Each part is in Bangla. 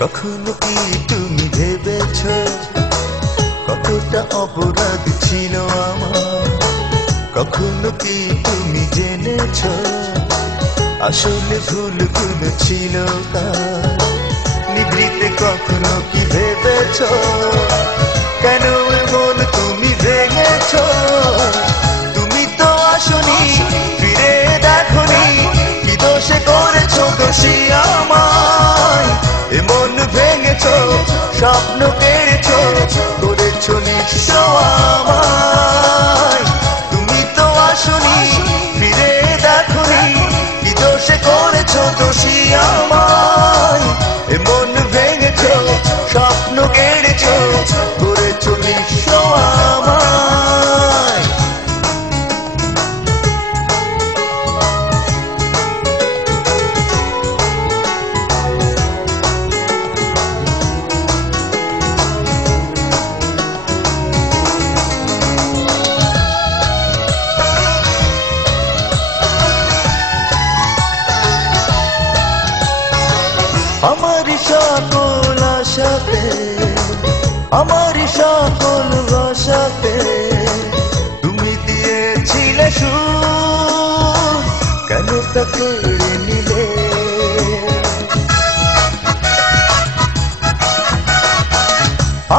কখনো কি তুমি ভেবেছ কতটা অপরাধ ছিল আমার? কখনো কি তুমি জেনেছ আসলে ভুলগুলো ছিল কার? নিভৃতে কখনো কি ভেবেছ কেন এমন তুমি ভেঙেছ? তুমি তো আসনি, ফিরে দেখনি, কি দোষে করেছ দোষী আমায়? এমন ভেঙেছ, স্বপ্ন কেড়েছ, করেছ নিঃস্ব আমায়। তুমি তো আসনি, ফিরে দেখনি, কি দোষে করেছ দোষী আমায়? এমন ভেঙেছ, স্বপ্ন কেড়েছ, করেছ নিঃস্ব আমায়। আমারি সকল আশাতে, আমারি সকল ভাষাতে তুমি দিয়েছিলে সুর, কেন তা কেড়ে নিলে?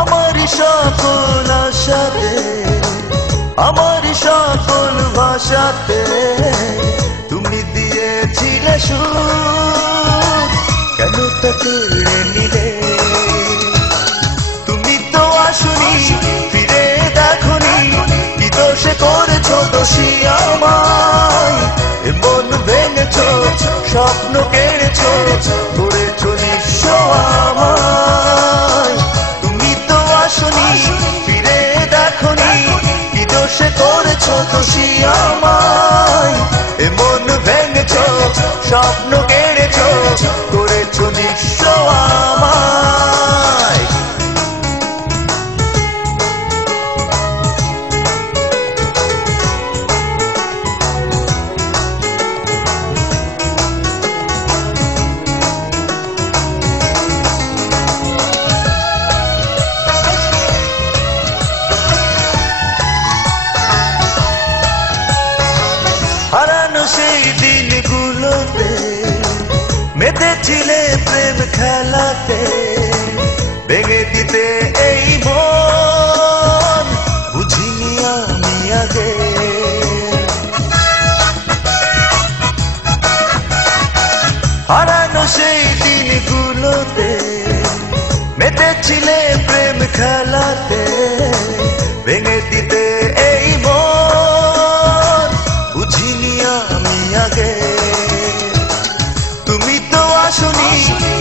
আমারি সকল আশাতে, আমারি সকল ভাষাতে তুমি দিয়েছিলে সুর, কেন তা কেড়ে নিলে? তুমি তো আসনি, ফিরে দেখনি, কি দোষে করেছ দোষী আমায়? এমন ভেঙেছ, স্বপ্ন কেড়েছ, করেছ নিঃস্ব আমায়। তুমি তো আসনি, ফিরে দেখনি, কি দোষে করেছ দোষী আমায়? এমন ভেঙেছ, স্বপ্ন কেড়েছ, করেছ নিঃস্ব আমায়। হারানো সেই দিনগুলোতে মেতেছিলে প্রেম খেলাতে, ভেঙে দিতে এই মন বুঝিনি আমি আগে। হারানো সেই দিনগুলোতে মেতেছিলে প্রেম খেলাতে, ভেঙে দিতে এই মন বুঝিনি আমি আগে। তুমি তো আসনি,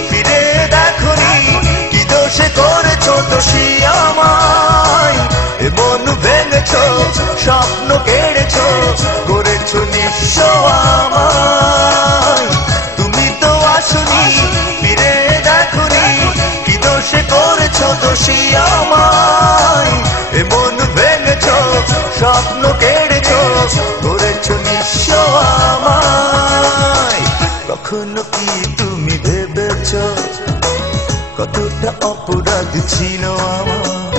ফিরে দেখনি, কি দোষে করেছ দোষী আমায়? এমন ভেঙেছ, স্বপ্ন কেড়েছ, করেছ নিঃস্ব আমায়। তুমি তো আসনি, ফিরে দেখনি, কি দোষে করেছ দোষী আমায়? এমন ভেঙেছ, স্বপ্ন কেড়েছ, করেছ নিঃস্ব আমায়। কখনো কি তুমি ভেবেছ কতটা অপরাধ ছিল আমার?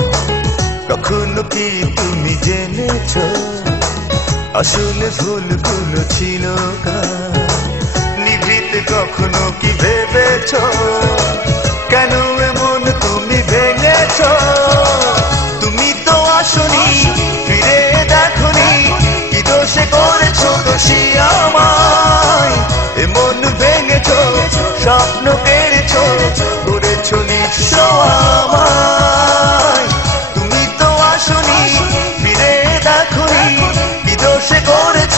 কখনো কি তুমি জেনেছ আসলে ভুলগুলো ছিল কার? নিভৃতে কখনো কি ভেবেছ কেন এমন তুমি ভেঙেছ? তুমি তো আসনি, ফিরে দেখনি, কি দোষে করেছ দোষী আমায়? এমন ভেঙেছ, স্বপ্ন কেড়েছ, করেছ নিঃস্ব আমায়। তুমি তো আসনি, ফিরে দেখনি, কি দোষে করেছ